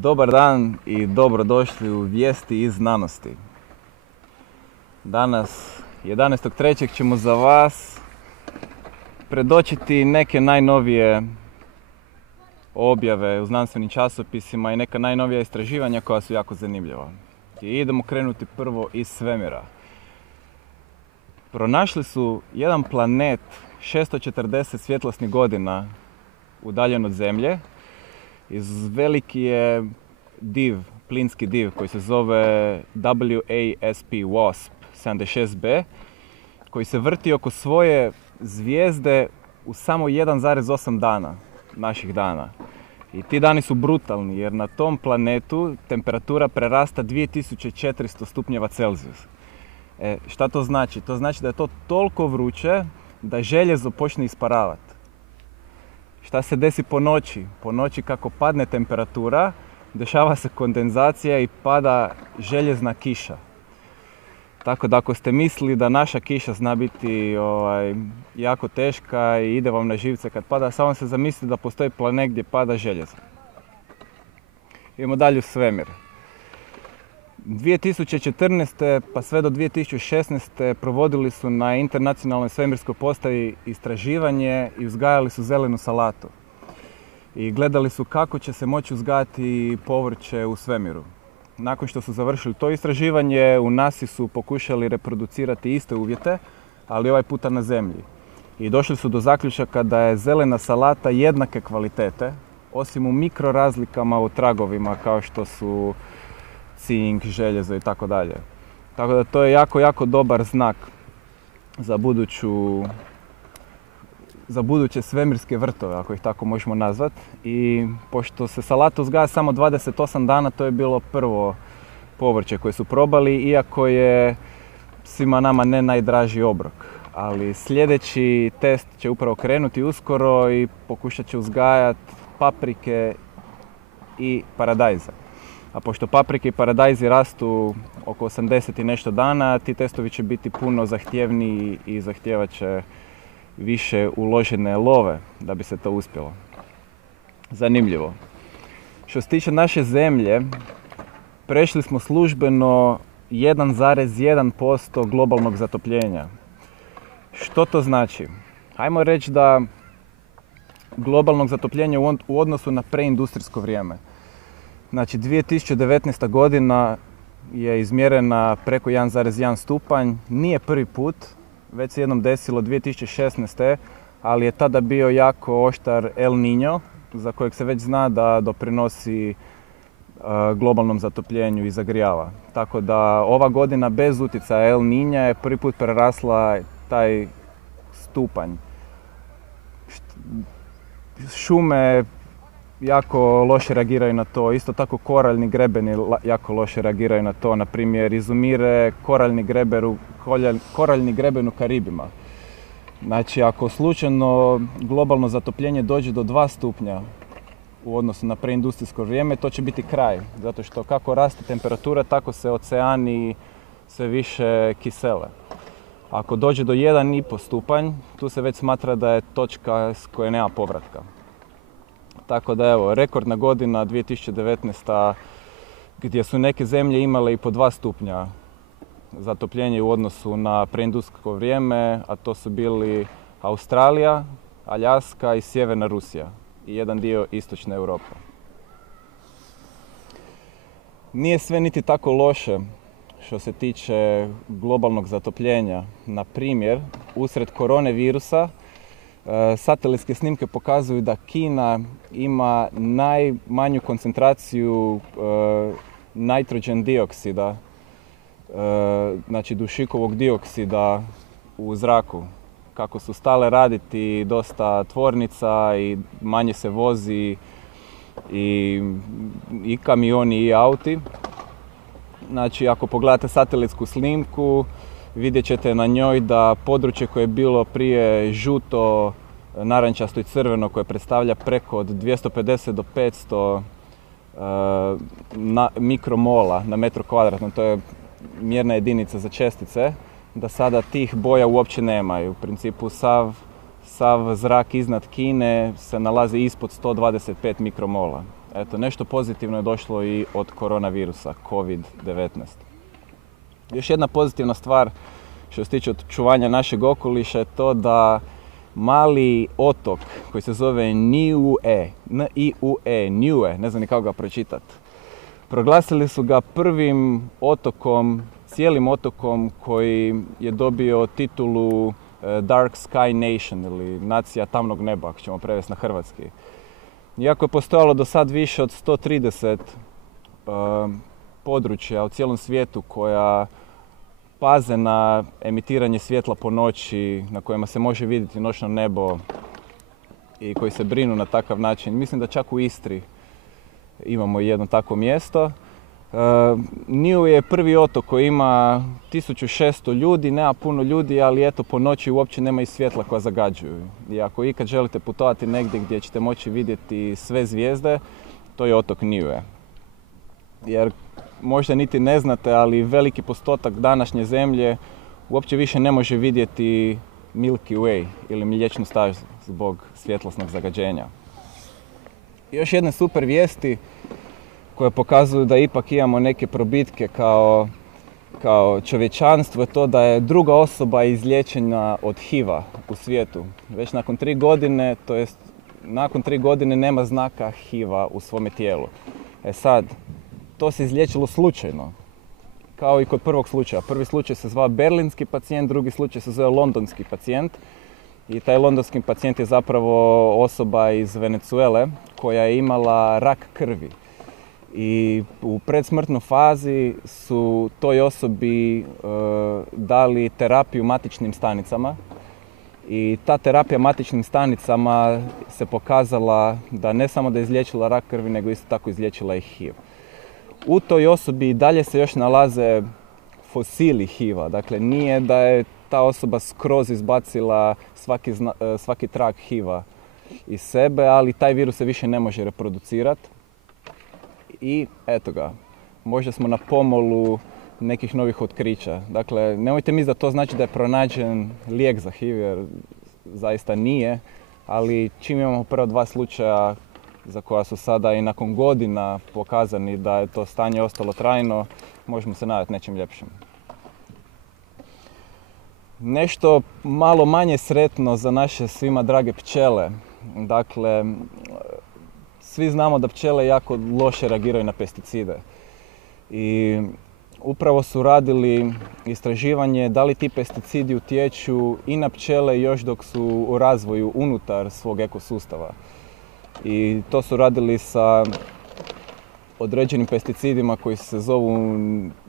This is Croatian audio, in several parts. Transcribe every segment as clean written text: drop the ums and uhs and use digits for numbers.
Dobar dan i dobrodošli u Vijesti iz znanosti. Danas, 11.3. ćemo za vas predočiti neke najnovije objave u znanstvenim časopisima i neka najnovija istraživanja koja su jako zanimljiva. I idemo krenuti prvo iz svemira. Pronašli su jedan planet 640 svjetlosnih godina udaljen od Zemlje. Iz veliki je div, plinski div koji se zove WASP 76b, koji se vrti oko svoje zvijezde u samo 1,8 dana naših dana. I ti dani su brutalni jer na tom planetu temperatura prerasta 2400 stupnjeva Celzijus. Šta to znači? To znači da je to toliko vruće da željezo počne isparavati. Šta se desi po noći? Po noći kako padne temperatura, dešava se kondenzacija i pada željezna kiša. Tako da ako ste mislili da naša kiša zna biti jako teška i ide vam na živce kad pada, samo se zamislite da postoji planet gdje pada željezo. Idemo dalje u svemir. 2014. pa sve do 2016. provodili su na internacionalnoj svemirskoj postaji istraživanje i uzgajali su zelenu salatu. I gledali su kako će se moći uzgajati povrće u svemiru. Nakon što su završili to istraživanje, u NASA su pokušali reproducirati iste uvjete, ali ovaj puta na Zemlji. I došli su do zaključaka da je zelena salata jednake kvalitete, osim u mikrorazlikama u tragovima kao što su cink, željezo i tako dalje. Tako da to je jako dobar znak za buduće svemirske vrtove, ako ih tako možemo nazvati. I pošto se salata uzgaja samo 28 dana, to je bilo prvo povrće koje su probali, iako je svima nama ne najdraži obrok. Ali sljedeći test će upravo krenuti uskoro i pokušat će uzgajati paprike i paradajze. A pošto paprike i paradajzi rastu oko 80 i nešto dana, ti testovi će biti puno zahtjevniji i zahtijevat će više uložene love da bi se to uspjelo. Zanimljivo. Što se tiče naše Zemlje, prešli smo službeno 1,1% globalnog zatopljenja. Što to znači? Hajmo reći da globalnog zatopljenja u odnosu na preindustrijsko vrijeme. Znači 2019. godina je izmjerena preko 1,1 stupanj. Nije prvi put, već se jednom desilo 2016. ali je tada bio jako oštar El Niño, za kojeg se već zna da doprinosi globalnom zatopljenju i zagrijava. Tako da ova godina bez utjecaja El Niña je prvi put prerasla taj stupanj. Šume jako loše reagiraju na to, isto tako koraljni grebeni jako loše reagiraju na to, na primjer izumire koraljni greben u Karibima. Znači ako slučajno globalno zatopljenje dođe do 2 stupnja u odnosu na preindustrijsko vrijeme, to će biti kraj, zato što kako raste temperatura, tako se oceani sve više kisele. Ako dođe do 1,5 stupanj, tu se već smatra da je točka s koje nema povratka. Tako da evo, rekordna godina 2019. gdje su neke zemlje imale i po 2 stupnja zatopljenje u odnosu na preindustrijsko vrijeme, a to su bili Australija, Aljaska i sjeverna Rusija i jedan dio istočne Europe. Nije sve niti tako loše što se tiče globalnog zatopljenja. Na primjer, usred korone virusa, satelitske snimke pokazuju da Kina ima najmanju koncentraciju nitrogen dioksida, znači dušikovog dioksida u zraku. Kako su stale raditi dosta tvornica i manje se vozi i kamioni i auti. Znači ako pogledate satelitsku snimku, vidjet ćete na njoj da područje koje je bilo prije žuto, narančasto i crveno, koje predstavlja preko od 250 do 500 mikromola na metru kvadratnom, to je mjerna jedinica za čestice, da sada tih boja uopće nema. I u principu sav zrak iznad Kine se nalazi ispod 125 mikromola. Eto, nešto pozitivno je došlo i od koronavirusa, COVID-19. Još jedna pozitivna stvar što se tiče očuvanja našeg okoliša je to da mali otok koji se zove Niue, Niue, ne znam ni kako ga pročitati, proglasili su ga prvim otokom, cijelim otokom koji je dobio titulu Dark Sky Nation ili nacija tamnog neba, ako ćemo prevesti na hrvatski. Iako je postojalo do sad više od 130 područja u cijelom svijetu koja paze na emitiranje svjetla po noći, na kojima se može vidjeti noćno nebo i koji se brinu na takav način. Mislim da čak u Istri imamo jedno takvo mjesto. Niue je prvi otok koji ima 1600 ljudi, nema puno ljudi, ali eto po noći uopće nema i svjetla koja zagađuju. I ako ikad želite putovati negdje gdje ćete moći vidjeti sve zvijezde, to je otok Niue. Jer možda niti ne znate, ali veliki postotak današnje zemlje uopće više ne može vidjeti Milky Way ili mliječnu stazu zbog svjetlosnog zagađenja. Još jedne super vijesti koje pokazuju da ipak imamo neke probitke kao čovječanstvo je to da je druga osoba izliječena od HIV-a u svijetu. Već nakon 3 godine, to jest nakon 3 godine nema znaka HIV-a u svome tijelu. E sad, to se izliječilo slučajno, kao i kod prvog slučaja. Prvi slučaj se zvao berlinski pacijent, drugi slučaj se zove londonski pacijent. I taj londonski pacijent je zapravo osoba iz Venezuele koja je imala rak krvi. I u predsmrtnoj fazi su toj osobi dali terapiju matičnim stanicama. I ta terapija matičnim stanicama se pokazala da ne samo da je izliječila rak krvi, nego isto tako izliječila i HIV. U toj osobi dalje se još nalaze fosili HIV-a. Dakle, nije da je ta osoba skroz izbacila svaki trag HIV-a iz sebe, ali taj virus se više ne može reproducirati. I eto ga, možda smo na pomolu nekih novih otkrića. Dakle, nemojte misliti da to znači da je pronađen lijek za HIV, jer zaista nije, ali čim imamo prva 2 slučaja za koja su sada i nakon godina pokazani da je to stanje ostalo trajno, možemo se nadati nečem ljepšem. Nešto malo manje sretno za naše svima drage pčele. Dakle, svi znamo da pčele jako loše reagiraju na pesticide. I upravo su radili istraživanje da li ti pesticidi utječu i na pčele još dok su u razvoju unutar svog ekosustava. I to su radili sa određenim pesticidima koji se zovu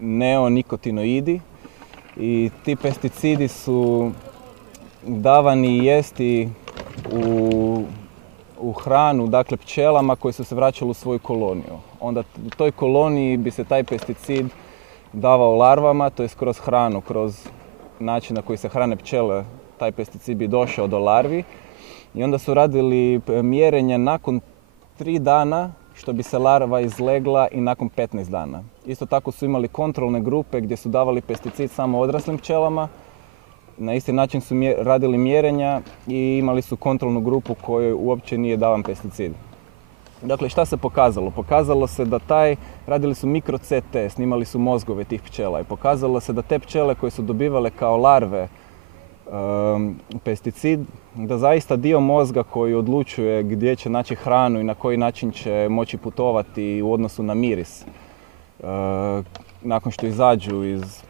neonikotinoidi. I ti pesticidi su davani jesti u hranu, dakle pčelama koje su se vraćale u svoju koloniju. Onda u toj koloniji bi se taj pesticid davao larvama, to je kroz hranu, kroz način na koji se hrane pčele, taj pesticid bi došao do larvi. I onda su radili mjerenja nakon 3 dana što bi se larva izlegla i nakon 15 dana. Isto tako su imali kontrolne grupe gdje su davali pesticid samo odraslim pčelama. Na isti način su radili mjerenja i imali su kontrolnu grupu kojoj uopće nije davan pesticid. Dakle, šta se pokazalo? Pokazalo se da radili su mikro CT, snimali su mozgove tih pčela i pokazalo se da te pčele koje su dobivale kao larve pesticid, da zaista dio mozga koji odlučuje gdje će naći hranu i na koji način će moći putovati u odnosu na miris nakon što izađu iz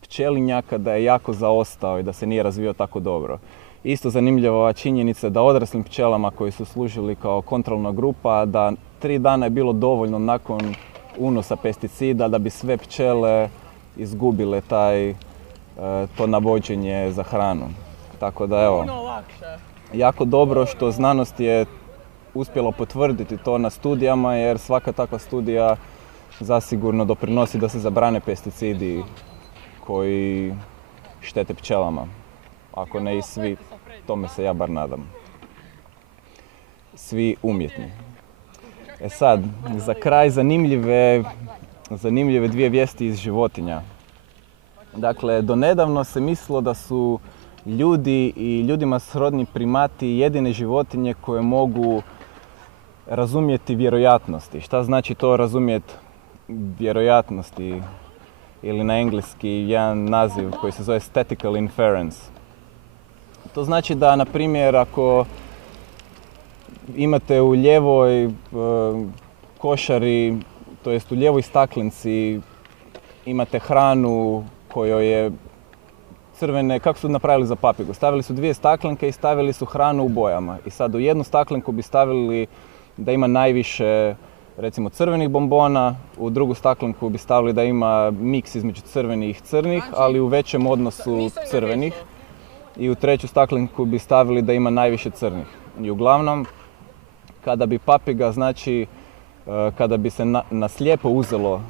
pčelinjaka, da je jako zaostao i da se nije razvio tako dobro. Isto zanimljiva činjenica da odraslim pčelama koji su služili kao kontrolna grupa, da 3 dana je bilo dovoljno nakon unosa pesticida da bi sve pčele izgubile to navođenje za hranu. Tako da evo, jako dobro što znanost je uspjela potvrditi to na studijama, jer svaka takva studija zasigurno doprinosi da se zabrane pesticidi koji štete pčelama. Ako ne i svi, tome se ja bar nadam. Svi umjetni. E sad, za kraj zanimljive 2 vijesti iz životinja. Dakle, donedavno se mislilo da su ljudi i ljudima srodni primati jedine životinje koje mogu razumjeti vjerojatnosti. Šta znači to razumjeti vjerojatnosti? Ili na engleski jedan naziv koji se zove statistical inference. To znači da, na primjer, ako imate u ljevoj košari, to jest u ljevoj staklenci, imate hranu kojoj je crvene, kako su napravili za papigu? Stavili su 2 staklenke i stavili su hranu u bojama. I sad u jednu staklenku bi stavili da ima najviše, recimo, crvenih bombona, u drugu staklenku bi stavili da ima miks između crvenih i crnih, ali u većem odnosu crvenih. I u treću staklenku bi stavili da ima najviše crnih. I uglavnom, kada bi papiga, znači, kada bi se na slijepo uzelo,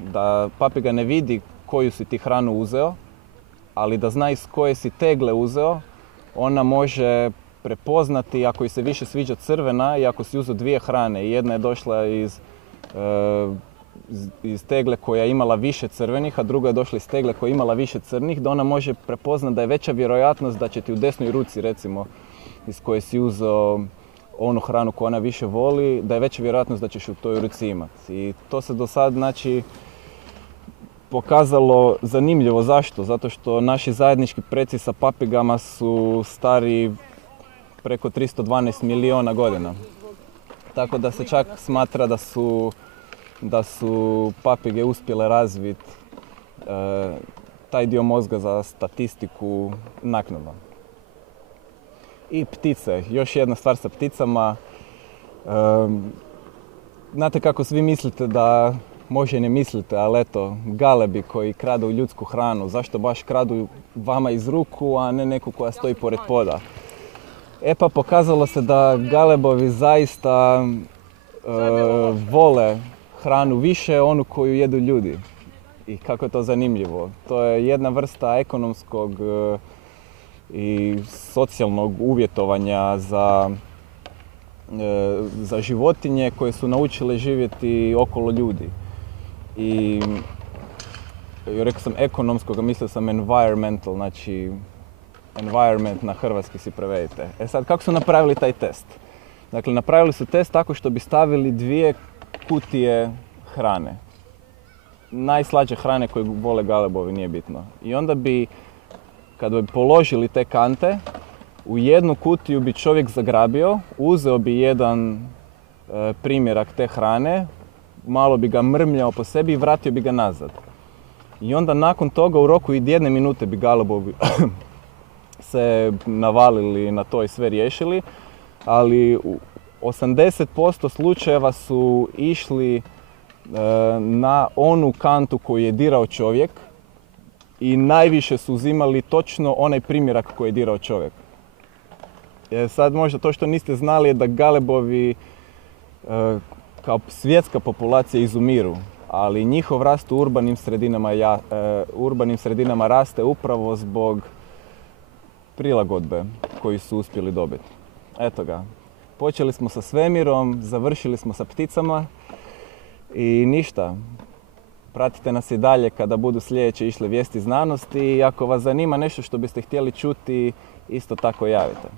da papiga ne vidi koju si ti hranu uzeo, ali da zna iz koje si tegle uzeo, ona može prepoznati ako joj se više sviđa crvena i ako si uzeo 2 hrane i jedna je došla iz tegle koja je imala više crvenih, a druga je došla iz tegle koja je imala više crnih, da ona može prepoznati da je veća vjerojatnost da će ti u desnoj ruci, recimo, iz koje si uzeo onu hranu koju ona više voli, da je veća vjerojatnost da ćeš u toj ruci imati. I to se do sad, znači, pokazalo zanimljivo. Zašto? Zato što naši zajednički preci sa papigama su stari preko 312 milijuna godina. Tako da se čak smatra da su papige uspjele razviti taj dio mozga za statistiku naknadno. I ptice. Još jedna stvar sa pticama. Znate kako svi mislite da, možda i ne mislite, ali eto, galebi koji kradu ljudsku hranu, zašto baš kradu vama iz ruku, a ne neku koja stoji pored poda? E pa pokazalo se da galebovi zaista vole hranu više onu koju jedu ljudi. I kako je to zanimljivo. To je jedna vrsta ekonomskog i socijalnog uvjetovanja za životinje koje su naučile živjeti okolo ljudi. I rekao sam ekonomskog, a mislio sam environmental, znači environment na hrvatski si prevedite. E sad, kako su napravili taj test? Dakle, napravili su test tako što bi stavili 2 kutije hrane. Najslađe hrane koje vole galebovi, nije bitno. I onda bi, kada bi položili te kante, u jednu kutiju bi čovjek zagrabio, uzeo bi jedan primjerak te hrane, malo bi ga mrmljao po sebi i vratio bi ga nazad. I onda nakon toga u roku 1 minute bi galebovi se navalili na to i sve riješili, ali u 80% slučajeva su išli na onu kantu koju je dirao čovjek i najviše su uzimali točno onaj primjerak koji je dirao čovjek. Sad možda to što niste znali je da galebovi kao svjetska populacija izumiru, ali njihov rast u urbanim sredinama raste upravo zbog prilagodbe koju su uspjeli dobiti. Eto ga. Počeli smo sa svemirom, završili smo sa pticama i ništa. Pratite nas i dalje kada budu sljedeće išle vijesti znanosti i ako vas zanima nešto što biste htjeli čuti, isto tako javite.